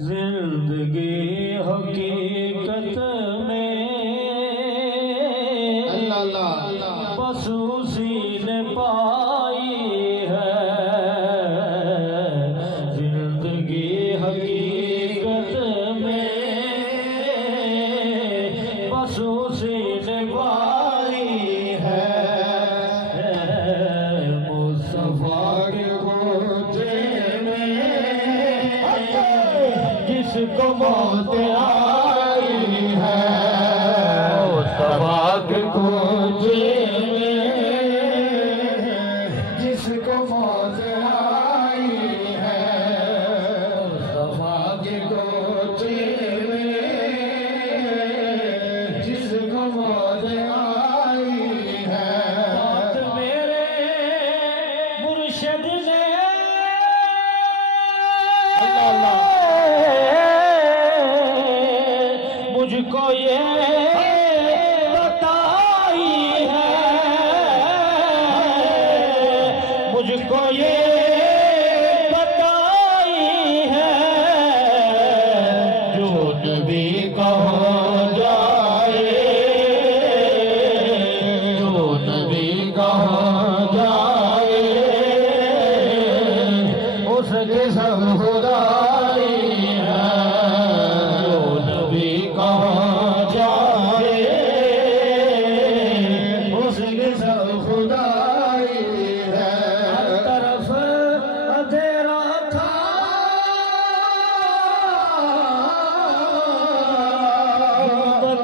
زندگی حقیقت میں بس اسی نے پائی ہے، زندگی حقیقت میں بس اسی نے پائی ہے، مصطفیٰ کے کوچے میں جس کو موت آئی ہے، مصطفیٰ کے کوچے جس کو موت آئی ہے، مصطفیٰ کے کوچے میں جس کو موت آئی ہے، بات میرے مرشد نے مجھ کو یہ بتائی ہے، مجھ کو یہ بتائی ہے، جو نبی کا ہو جائے، جو نبی کا ہو جائے اس کے سب خدائی ہے، جو نبی کا ہو جائے اس کے سب خدائی ہے، ہر طرف اندھیرا تھا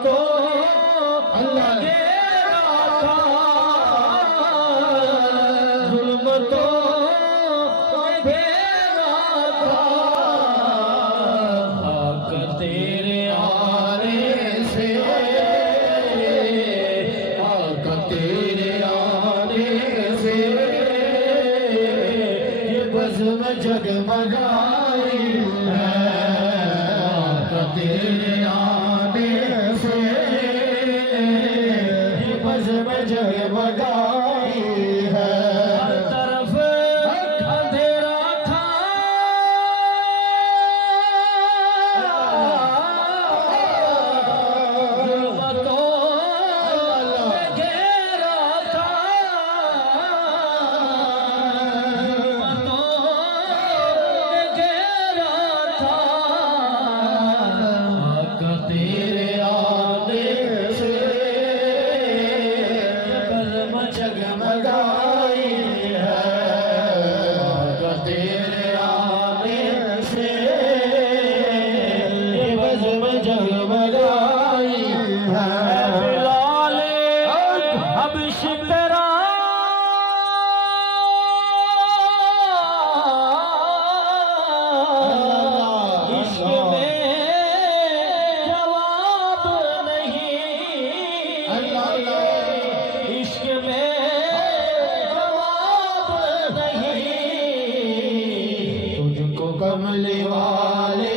تو اندھیرا تھا، ظلم تو اندھیرا تھا، خاک تیرے آنے سے، خاک تیرے آنے سے یہ بزم جگمگائی ہے، خاک تیرے آنے سے یہ بزم جگمگائی ہے، ہر طرف اندھیرا تھا ظلمتوں میں گھیرا تھا، ظلمتوں میں گھیرا تھا، خاک تیرے آنے سے بزم جگمگائی ہے، خاک تیرے آنے سے بزم جگمگائی ہے، بلال حبش تیرا عشق میں جواب نہیں، عشق میں جواب نہیں، تجھ کو کملی والے